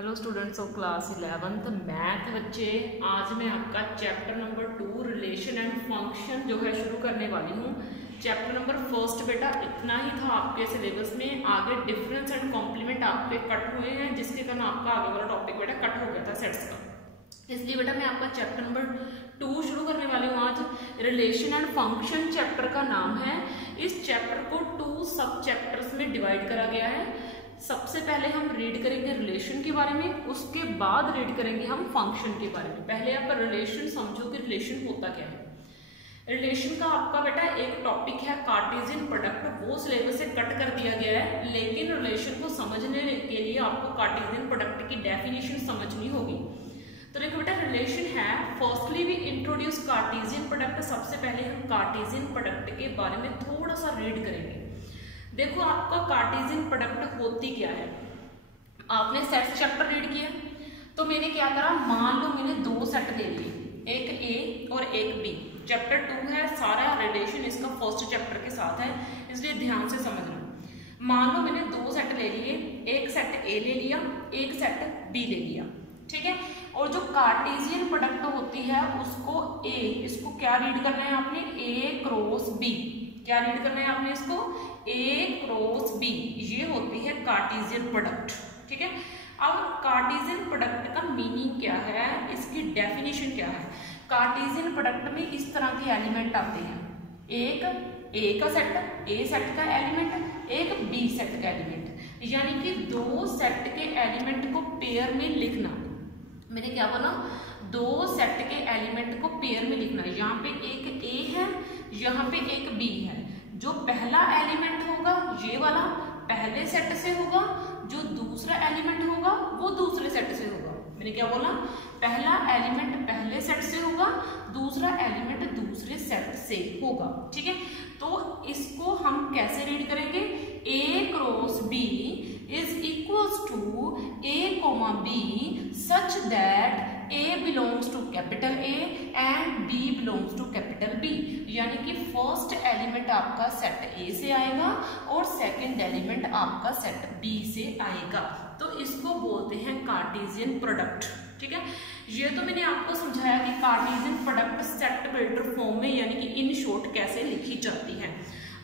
Hello students of class 11th math बच्चे, आज मैं आपका chapter number 2 relation and function जो है शुरू करने वाली हूँ। चैप्टर नंबर फर्स्ट बेटा इतना ही था आपके सिलेबस में। आगे डिफरेंस एंड कॉम्प्लीमेंट आपके कट हुए हैं, जिसके कारण आपका आगे वाला टॉपिक बेटा कट हो गया था सेट्स का। इसलिए बेटा मैं आपका चैप्टर नंबर 2 शुरू करने वाली हूँ आज। रिलेशन एंड फंक्शन चैप्टर का नाम है। इस चैप्टर को 2 सब चैप्टर्स में डिवाइड करा गया है। सबसे पहले हम रीड करेंगे रिलेशन के बारे में, उसके बाद रीड करेंगे हम फंक्शन के बारे में। पहले आप रिलेशन समझो कि रिलेशन होता क्या है। रिलेशन का आपका बेटा एक टॉपिक है कार्टेशियन प्रोडक्ट, वो सिलेबस से कट कर दिया गया है, लेकिन रिलेशन को समझने के लिए आपको कार्टेशियन प्रोडक्ट की डेफिनेशन समझनी होगी। तो देखो बेटा रिलेशन है, firstly we introduce Cartesian product. सबसे पहले हम कार्टेशियन प्रोडक्ट के बारे में थोड़ा सा रीड करेंगे। देखो आपका कार्टेशियन प्रोडक्ट होती क्या है। आपने सेट चैप्टर रीड किया तो मैंने क्या करा, मान लो मैंने 2 सेट ले लिए, एक ए और एक बी। चैप्टर 2 है, सारा रिलेशन इसका फर्स्ट चैप्टर के साथ है, इसलिए ध्यान से समझना। मान लो मैंने 2 सेट ले लिए, एक सेट ए ले लिया, एक सेट बी ले लिया, ठीक है। और जो कार्टेशियन प्रोडक्ट होती है उसको ए, इसको क्या रीड करना है आपने, ए क्रॉस बी। क्या रीड करना है आपने इसको, ए क्रॉस बी। ये होती है कार्टेशियन प्रोडक्ट, ठीक है। अब कार्टेशियन प्रोडक्ट का मीनिंग क्या है, इसकी डेफिनेशन क्या है। कार्टेशियन प्रोडक्ट में इस तरह के एलिमेंट आते हैं, एक ए का सेट, ए सेट का एलिमेंट, एक बी सेट का एलिमेंट, यानी कि 2 सेट के एलिमेंट को पेयर में लिखना। मैंने क्या बोला, 2 सेट के एलिमेंट को पेयर में लिखना। यहाँ पे एक ए है, यहाँ पे एक बी है। जो पहला एलिमेंट होगा ये वाला पहले सेट से होगा, जो दूसरा एलिमेंट होगा वो दूसरे सेट से होगा। मैंने क्या बोला, पहला एलिमेंट पहले सेट से होगा, दूसरा एलिमेंट दूसरे सेट से होगा, ठीक है। तो इसको हम कैसे रीड करेंगे, a cross b is equals to a comma b such that a belongs to capital A and b belongs to capital B। यानी कि फर्स्ट एलिमेंट आपका सेट A से आएगा और सेकंड एलिमेंट आपका सेट B से आएगा। तो इसको बोलते हैं कार्टेशियन प्रोडक्ट, ठीक है। ये तो मैंने आपको समझाया कि Cartesian product set builder form में यानी कि इन शॉर्ट कैसे लिखी जाती है।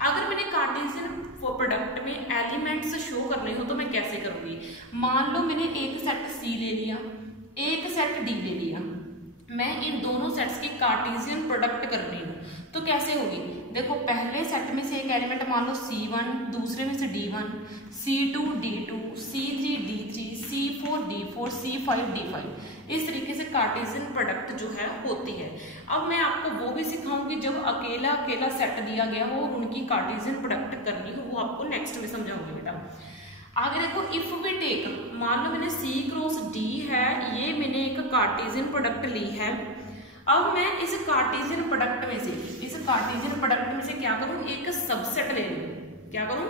अगर मैंने कार्टेशियन प्रोडक्ट में एलिमेंट्स शो करने हो तो मैं कैसे करूंगी। मान लो मैंने एक सेट सी ले लिया, एक सेट डी ले लिया, मैं इन दोनों सेट्स की कार्टेशियन प्रोडक्ट कर रही हूँ तो कैसे होगी। देखो पहले सेट में से एक एलिमेंट मान लो C1, दूसरे में से D1, C2 D2, C3 D3, C4 D4, C5 D5। इस तरीके से कार्टेशियन प्रोडक्ट जो है होती है। अब मैं आपको वो भी सिखाऊंगी जब अकेला अकेला सेट दिया गया हो उनकी कार्टेशियन प्रोडक्ट करनी हो, वो आपको नेक्स्ट में समझाऊंगी बेटा। आगे देखो इफ वी टेक, मान लो मैंने C क्रॉस D है, ये मैंने एक कार्टेशियन प्रोडक्ट ली है। अब मैं इस कार्टेशियन प्रोडक्ट में से, इस कार्टेशियन प्रोडक्ट में से क्या करूं, एक सबसेट ले लूं। क्या करूं,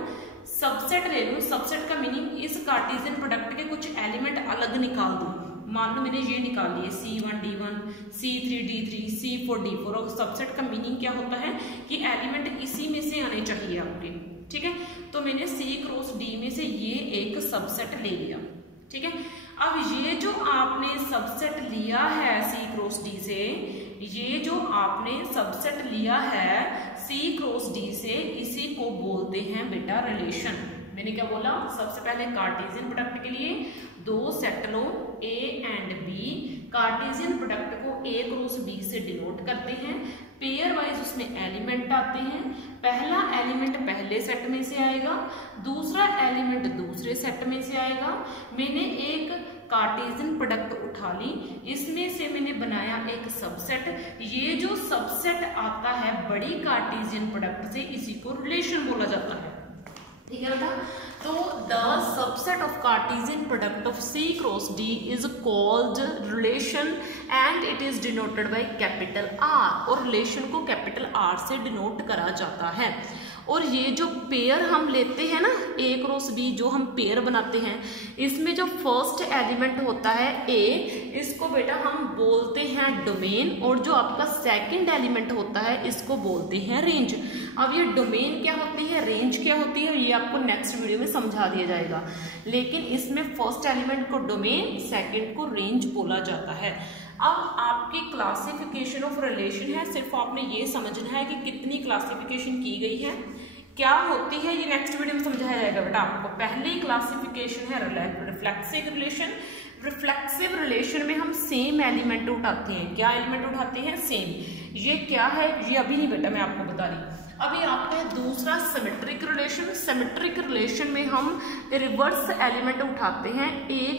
सबसेट ले लूं। सबसेट का मीनिंग इस कार्टेशियन प्रोडक्ट के कुछ एलिमेंट अलग निकाल दूं। मान लो मैंने ये निकाल लिए C1 D1, C3 D3, C4 D4। और सबसेट का मीनिंग क्या होता है कि एलिमेंट इसी में से आने चाहिए आपके, ठीक है। तो मैंने C क्रॉस D में से ये एक सबसेट ले लिया, ठीक है। अब ये जो आपने सबसेट लिया है C क्रॉस D से, ये जो आपने सबसेट लिया है C क्रॉस D से, इसी को बोलते हैं बेटा रिलेशन। मैंने क्या बोला, सबसे पहले कार्टेशियन प्रोडक्ट के लिए 2 set low A and B। Cartesian product को A क्रॉस B से डिनोट करते हैं, पेयर वाइज उसमें एलिमेंट आते हैं। पहला एलिमेंट पहले सेट में से आएगा, दूसरा एलिमेंट दूसरे सेट में से आएगा। मैंने एक कार्टेशियन प्रोडक्ट उठा ली, इसमें से मैंने बनाया एक सबसेट। ये जो सबसेट आता है बड़ी कार्टेशियन प्रोडक्ट से, इसी को रिलेशन बोला जाता है, ठीक है बेटा। तो the subset of Cartesian product of C cross D is called relation and it is denoted by capital R। और रिलेशन को कैपिटल R से डिनोट करा जाता है। और ये जो पेयर हम लेते हैं ना, A क्रॉस B जो हम पेयर बनाते हैं, इसमें जो फर्स्ट एलिमेंट होता है A, इसको बेटा हम बोलते हैं डोमेन। और जो आपका सेकंड एलिमेंट होता है इसको बोलते हैं रेंज। अब ये डोमेन क्या होती है, रेंज क्या होती है, ये आपको नेक्स्ट वीडियो में समझा दिया जाएगा। लेकिन इसमें फर्स्ट एलिमेंट को डोमेन, सेकंड को रेंज बोला जाता है। अब आपकी क्लासिफिकेशन ऑफ रिलेशन है, सिर्फ आपने ये समझना है कि कितनी क्लासिफिकेशन की गई है, क्या होती है, ये नेक्स्ट वीडियो में समझाया जाएगा बेटा आपको। पहली क्लासिफिकेशन है रिफ्लेक्सिव रिलेशन। रिफ्लेक्सिव रिलेशन में हम सेम एलिमेंट उठाते हैं। क्या एलिमेंट उठाते हैं? सेम। ये क्या है ये अभी नहीं बेटा मैं आपको बता रही। अभी आपका है दूसरा सिमेट्रिक रिलेशन। सिमेट्रिक रिलेशन में हम रिवर्स एलिमेंट उठाते हैं a,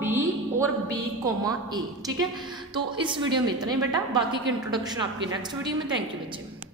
b और b, a। ठीक है, तो इस वीडियो में इतना ही बेटा, बाकी की इंट्रोडक्शन आपकी नेक्स्ट वीडियो में। थैंक यू बच्चे।